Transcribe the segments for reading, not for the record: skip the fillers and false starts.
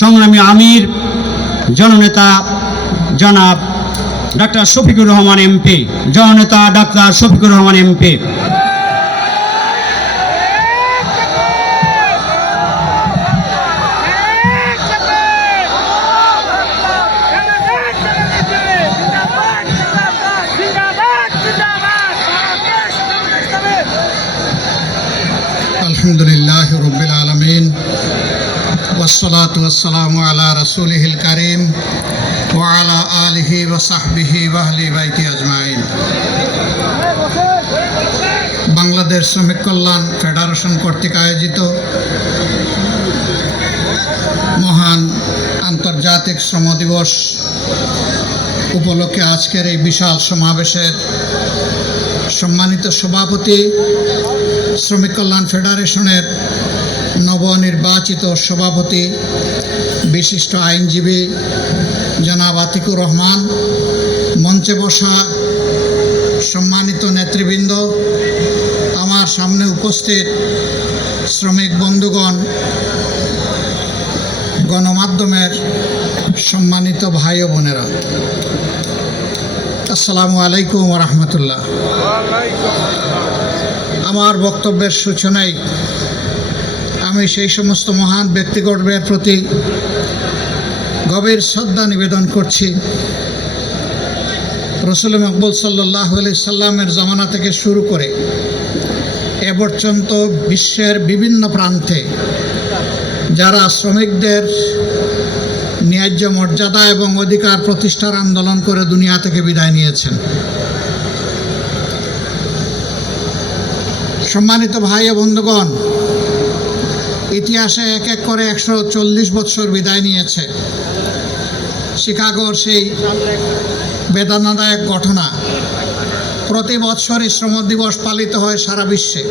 সংগ্রামী আমির জননেতা জনাব ডাক্তার শফিকুর রহমান এমপি, জননেতা ডাক্তার শফিকুর রহমান এমপি, আলহামদুলিল্লাহ রাব্বিল আলামিন ওয়াসসালাতু ওয়াসসালামু আলা রাসূলিহিল কারীম ওয়া আলা আলিহি ওয়া সাহবিহি ওয়া আহলি বাইতি আজমাইন। বাংলাদেশ শ্রমিক কল্যাণ ফেডারেশন কর্তৃক আয়োজিত মহান আন্তর্জাতিক শ্রম দিবস উপলক্ষে আজকের এই বিশাল সমাবেশের সম্মানিত সভাপতি, শ্রমিক কল্যাণ ফেডারেশনের নবনির্বাচিত সভাপতি, বিশিষ্ট আইনজীবী জনাব আতিকুর রহমান, মঞ্চে বসা সম্মানিত নেতৃবৃন্দ, আমার সামনে উপস্থিত শ্রমিক বন্ধুগণ, গণমাধ্যমের সম্মানিত ভাই ও বোনেরা, আসসালামু আলাইকুম ওয়া রাহমাতুল্লাহ। আমার বক্তব্যের সূচনায় আমি সেই সমস্ত মহান ব্যক্তিগণের প্রতি গভীর শ্রদ্ধা নিবেদন করছি। রাসূল মকবুল সাল্লাল্লাহু আলাইহি সাল্লামের জামানা থেকে শুরু করে এ পর্যন্ত বিশ্বের বিভিন্ন প্রান্তে যারা শ্রমিকদের ন্যায্য মর্যাদা এবং অধিকার প্রতিষ্ঠার আন্দোলন করে দুনিয়া থেকে বিদায় নিয়েছেন। সম্মানিত ভাই ও বন্ধুগণ, ইতিহাসে এক এক করে 140 বছর বিদায় নিয়েছে। শিকাগোর সেই বেদনাদায়ক ঘটনা। প্রতি বছরই শ্রম দিবস পালিত হয় সারা বিশ্বে।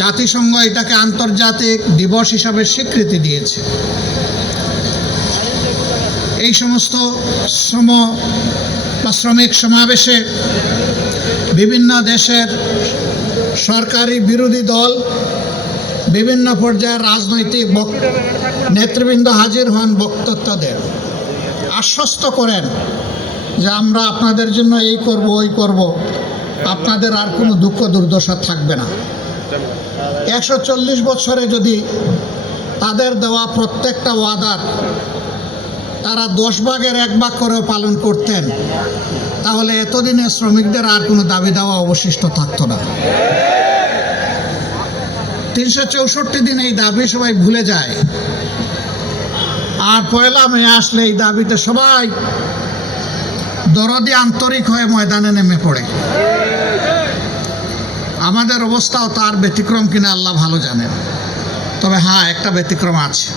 জাতিসংঘ এটাকে আন্তর্জাতিক দিবস হিসাবে স্বীকৃতি দিয়েছে। এই সমস্ত শ্রমিক সমাবেশে বিভিন্ন দেশের সরকারি বিরোধী দল, বিভিন্ন পর্যায়ের রাজনৈতিক নেতৃবৃন্দ হাজির হন, বক্তব্য দেন, আশ্বস্ত করেন যে আমরা আপনাদের জন্য এই করব ওই করব, আপনাদের আর কোনো দুঃখ দুর্দশা থাকবে না। 140 বছরে যদি তাদের দেওয়া প্রত্যেকটা ওয়াদার তারা 10 ভাগের 1 ভাগ করেও পালন করতেন, তাহলে এতদিনে শ্রমিকদের আর কোনো দাবি দেওয়া অবশিষ্ট থাকতো না। 364 দিন এই দাবি সবাই ভুলে যায়, আর 1 মে আসলে এই দাবিতে সবাই দরদি আন্তরিক হয়ে ময়দানে নেমে পড়ে। আমাদের অবস্থাও তার ব্যতিক্রম কিনা আল্লাহ ভালো জানেন। তবে হ্যাঁ, একটা ব্যতিক্রম আছে।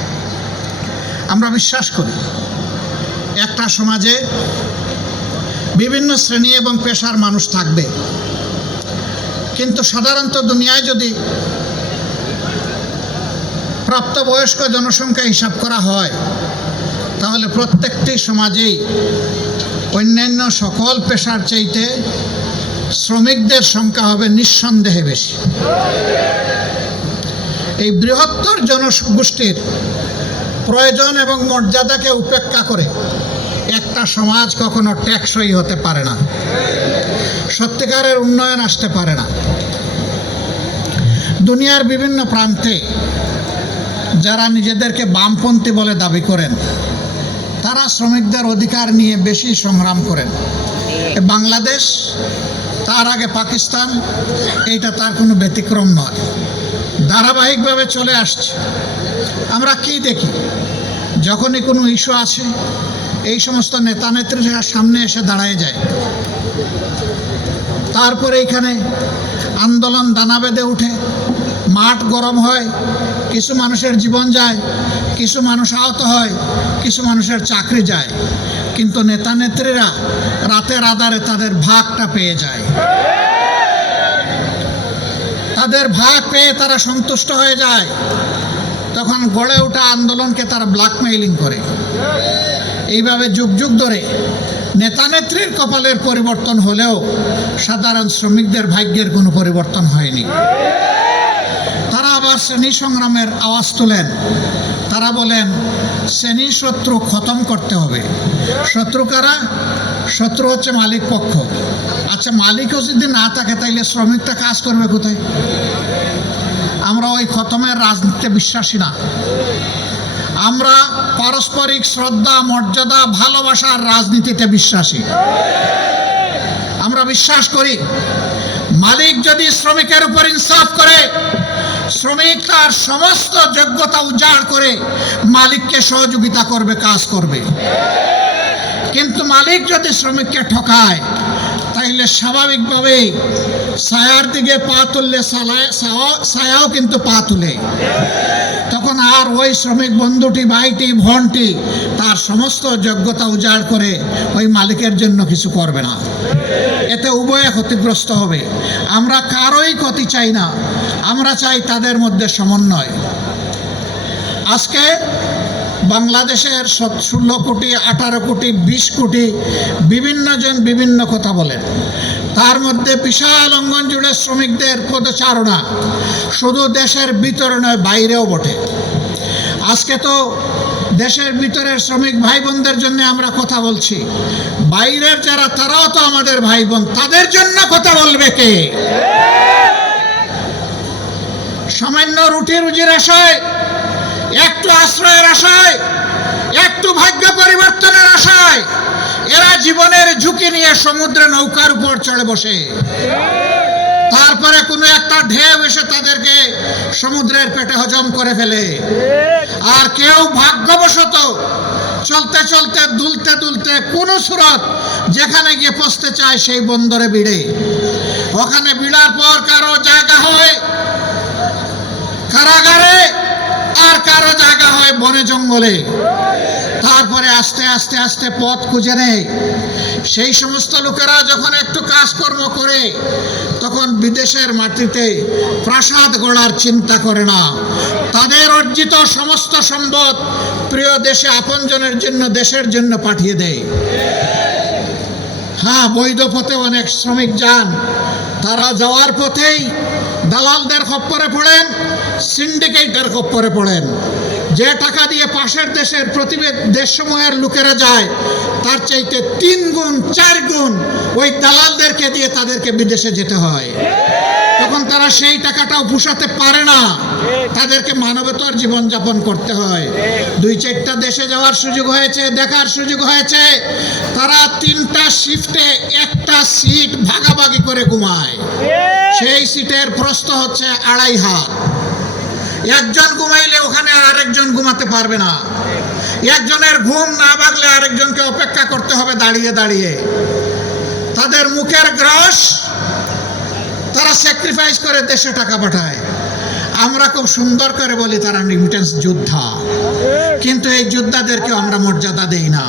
আমরা বিশ্বাস করি একটা সমাজে বিভিন্ন শ্রেণী এবং পেশার মানুষ থাকবে, কিন্তু সাধারণত দুনিয়ায় যদি প্রাপ্তবয়স্ক জনসংখ্যা হিসাব করা হয়, তাহলে প্রত্যেকটি সমাজেই অন্যান্য সকল পেশার চাইতে শ্রমিকদের সংখ্যা হবে নিঃসন্দেহে বেশি। এই বৃহত্তর জনগোষ্ঠীর প্রয়োজন এবং মর্যাদাকে উপেক্ষা করে একটা সমাজ কখনো টেকসই হতে পারে না, সত্যিকারের উন্নয়ন আসতে পারে না। দুনিয়ার বিভিন্ন প্রান্তে যারা নিজেদেরকে বামপন্থী বলে দাবি করেন, তারা শ্রমিকদের অধিকার নিয়ে বেশি সংগ্রাম করেন। বাংলাদেশ, তার আগে পাকিস্তান, এইটা তার কোনো ব্যতিক্রম নয়, ধারাবাহিকভাবে চলে আসছে। আমরা কি দেখি, যখনই কোনো ইস্যু আছে এই সমস্ত নেতা নেত্রীরা সামনে এসে দাঁড়ায় যায়, তারপরে এখানে আন্দোলন দানা বেঁধে উঠে, মাঠ গরম হয়, কিছু মানুষের জীবন যায়, কিছু মানুষ আহত হয়, কিছু মানুষের চাকরি যায়, কিন্তু নেতা নেত্রীরা রাতের আধারে তাদের ভাগটা পেয়ে যায়। তাদের ভাগ পেয়ে তারা সন্তুষ্ট হয়ে যায়। তখন গড়ে ওঠা আন্দোলনকে তারা ব্ল্যাকমেইলিং করে। এইভাবে যুগ যুগ ধরে নেতা নেত্রীর কপালের পরিবর্তন হলেও সাধারণ শ্রমিকদের ভাগ্যের কোনো পরিবর্তন হয়নি। তারা আবার শ্রেণী সংগ্রামের আওয়াজ তোলেন, তারা বলেন শ্রেণী শত্রু খতম করতে হবে। শত্রু কারা? শত্রু হচ্ছে মালিক পক্ষ। আচ্ছা, মালিকও যদি না থাকে তাইলে শ্রমিকটা কাজ করবে কোথায়? আমরা ওই খতমের রাজনীতিতে বিশ্বাসী না। আমরা পারস্পরিক শ্রদ্ধা, মর্যাদা, ভালোবাসার রাজনীতিতে বিশ্বাসী। আমরা বিশ্বাস করি মালিক যদি শ্রমিকের উপর ইনসাফ করে, শ্রমিক তার সমস্ত যোগ্যতা উজাড় করে মালিককে সহযোগিতা করবে, কাজ করবে। কিন্তু মালিক যদি শ্রমিককে ঠকায় তাইলে স্বাভাবিকভাবেই ছায়ার দিকে পা তুললে ছায়াও কিন্তু পা তুলে। তখন আর ওই শ্রমিক বন্ধুটি, ভাইটি, বোনটি তার সমস্ত যোগ্যতা উজাড় করে ওই মালিকের জন্য কিছু করবে না। এতে উভয়ে ক্ষতিগ্রস্ত হবে। আমরা কারোই ক্ষতি চাই না, আমরা চাই তাদের মধ্যে সমন্বয়। আজকে বাংলাদেশের 16 কোটি, 18 কোটি, 20 কোটি বিভিন্ন জন বিভিন্ন কথা বলেন। তার মধ্যে বিশাল অঙ্গন জুড়ে শ্রমিকদের পদচারণা শুধু দেশের ভিতরে নয়, বাইরেও বটে। আজকে তো দেশের ভিতরের শ্রমিক ভাই বোনদের জন্য আমরা কথা বলছি, বাইরের যারা তারাও তো আমাদের ভাই বোন, তাদের জন্য কথা বলবে কে? সামান্য রুটি রুজির আশায়, একটু আশ্রয়ের আশায়, একটু ভাগ্য পরিবর্তনের আশায় এরা জীবনের ঝুঁকি নিয়ে সমুদ্রে নৌকার উপর চড়ে বসে। তারপরে কোনো একটা ঢেউ এসে তাদেরকে সমুদ্রের পেটে হজম করে ফেলে। আর কেউ ভাগ্যবশত চলতে চলতে, দুলতে দুলতে কোনো সুরত যেখানে গিয়ে পৌঁছতে চায় সেই বন্দরে ভিড়ে। ওখানে ভিড়ার পর কারো জায়গা হয় কারাগারে, আর কারো জায়গা হয় বনে জঙ্গলে। তারপরে আস্তে আস্তে আস্তে পথ খুঁজে নেয়। সেই সমস্ত লোকেরা যখন একটু কাজকর্ম করে তখন বিদেশের মাটিতে প্রাসাদ গড়ার চিন্তা করে না। তাদের অর্জিত সমস্ত সম্পদ প্রিয় দেশে আপনজনের জন্য, দেশের জন্য পাঠিয়ে দেয়। হ্যাঁ, বৈধ পথে অনেক শ্রমিক যান, তারা যাওয়ার পথেই দালালদের খপ্পরে পড়েন, সিন্ডিকেটের খপ্পরে পড়েন। যে টাকা দিয়ে পাশের দেশের দেশসমূহের লোকেরা যায় তার চাইতে 3 গুণ 4 গুণ ওই দালালদেরকে দিয়ে তাদেরকে বিদেশে যেতে হয়। তখন তারা সেই টাকাটাও পুষাতে পারে না, তাদেরকে মানবতার জীবনযাপন করতে হয়। 2-4টা দেশে যাওয়ার সুযোগ হয়েছে, দেখার সুযোগ হয়েছে। তারা 3টা শিফটে একটা সিট ভাগাভাগি করে ঘুমায়। সেই সিটের প্রস্থ হচ্ছে 2.5 হাত। একজন ঘুমাইলে ওখানে আরেকজন ঘুমাতে পারবে না। একজনের ঘুম না ভাগলে আরেকজনকে অপেক্ষা করতে হবে দাঁড়িয়ে দাঁড়িয়ে। তাদের মুখের গ্রাস তারা স্যাক্রিফাইস করে দেশে টাকা পাঠায়। আমরা খুব সুন্দর করে বলি তারা রেমিটেন্স যোদ্ধা, কিন্তু এই যোদ্ধাদেরকে আমরা মর্যাদা দেই না।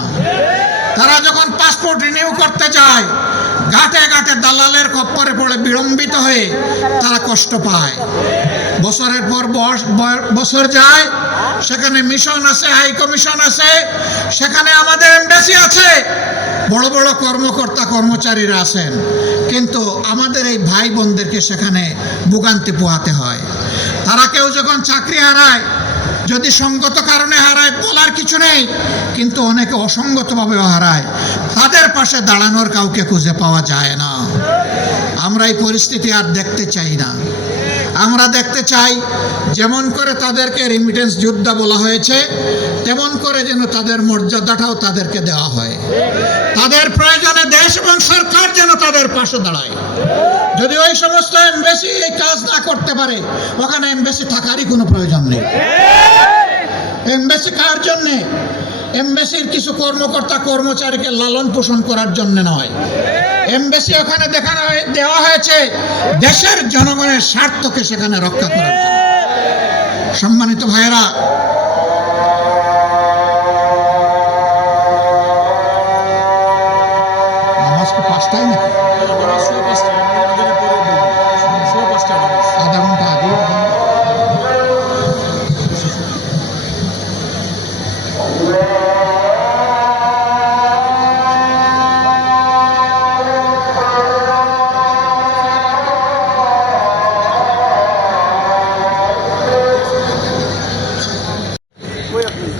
তারা যখন পাসপোর্ট রিনিউ করতে যায় ঘাটে ঘাটে দালালের খপ্পরে পড়ে বিড়ম্বিত হয়ে তারা কষ্ট পায়। বছরের পর বছর যায়, সেখানে মিশন আছে, হাই কমিশন আছে, সেখানে আমাদের এমবাসি আছে, বড় বড় কর্মকর্তা কর্মচারীরা আছেন, কিন্তু আমাদের এই ভাই বোনদেরকে সেখানে ভোগান্তি পোহাতে হয়। তারা কেউ যখন চাকরি হারায়, যদি সঙ্গত কারণে হারায় বলার কিছু নেই, কিন্তু অনেকে অসঙ্গতভাবেও হারায়, তাদের পাশে দাঁড়ানোর কাউকে খুঁজে পাওয়া যায় না। আমরা এই পরিস্থিতি আর দেখতে চাই না। আমরা দেখতে চাই যেমন করে তাদেরকে রেমিটেন্স যোদ্ধা বলা হয়েছে তেমন করে যেন তাদের মর্যাদাটাও তাদেরকে দেওয়া হয়। তাদের প্রয়োজনে দেশ এবং সরকার যেন তাদের পাশে দাঁড়ায়। যদি ওই সমস্ত এমবাসি এই কাজ না করতে পারে, ওখানে এমবাসি থাকারই কোনো প্রয়োজন নেই। এমবাসি কার জন্যে? এমবাসির কিছু কর্মকর্তা কর্মচারীকে লালন পোষণ করার জন্য নয়। এমবাসি ওখানে দেওয়া হয়েছে দেশের জনগণের স্বার্থকে সেখানে রক্ষা করার জন্য। সম্মানিত ভাইয়েরা, নামাজ কি 5টায় নাকি? আধা ঘন্টা আগে।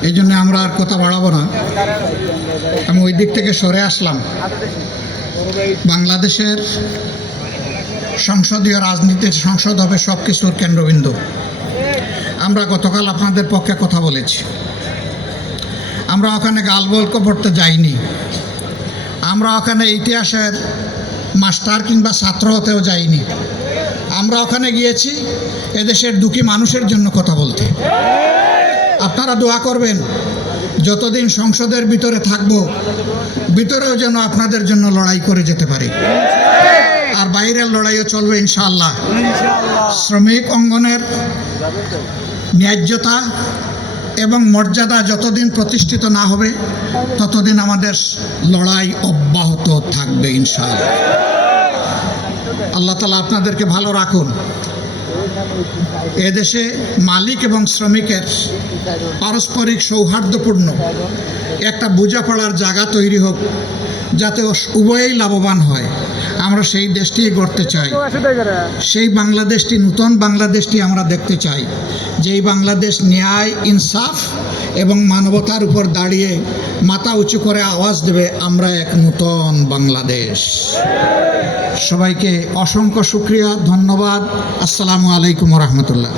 এই জন্য আমরা আর কথা বাড়াবো না, আমি ওই দিক থেকে সরে আসলাম। বাংলাদেশের সংসদীয় রাজনীতির সংসদ হবে সব কিছুর কেন্দ্রবিন্দু। আমরা গতকাল আপনাদের পক্ষে কথা বলেছি, আমরা ওখানে গালবল্ক পড়তে যাইনি, আমরা ওখানে ইতিহাসের মাস্টার কিংবা ছাত্র হতেও যাইনি। আমরা ওখানে গিয়েছি এদেশের দুঃখী মানুষের জন্য কথা বলতে। আপনারা দোয়া করবেন যতদিন সংসদের ভিতরে থাকবো, ভিতরেও যেন আপনাদের জন্য লড়াই করে যেতে পারি, আর বাইরের লড়াইও চলবে ইনশাআল্লাহ। শ্রমিক অঙ্গনের ন্যায্যতা এবং মর্যাদা যতদিন প্রতিষ্ঠিত না হবে ততদিন আমাদের লড়াই অব্যাহত থাকবে ইনশাআল্লাহ। আল্লাহ তাআলা আপনাদেরকে ভালো রাখুন। এদেশে মালিক এবং শ্রমিকের পারস্পরিক সৌহার্দ্যপূর্ণ একটা বোঝাপড়ার জায়গা তৈরি হোক, যাতে উভয়েই লাভবান হয়। আমরা সেই দেশটি গড়তে চাই, সেই বাংলাদেশটি, নূতন বাংলাদেশটি আমরা দেখতে চাই, যেই বাংলাদেশ ন্যায়, ইনসাফ এবং মানবতার উপর দাঁড়িয়ে মাথা উঁচু করে আওয়াজ দেবে, আমরা এক নূতন বাংলাদেশ। সবাইকে অসংখ্য শুকরিয়া, ধন্যবাদ। আসসালামু আলাইকুম রহমতুল্লাহ।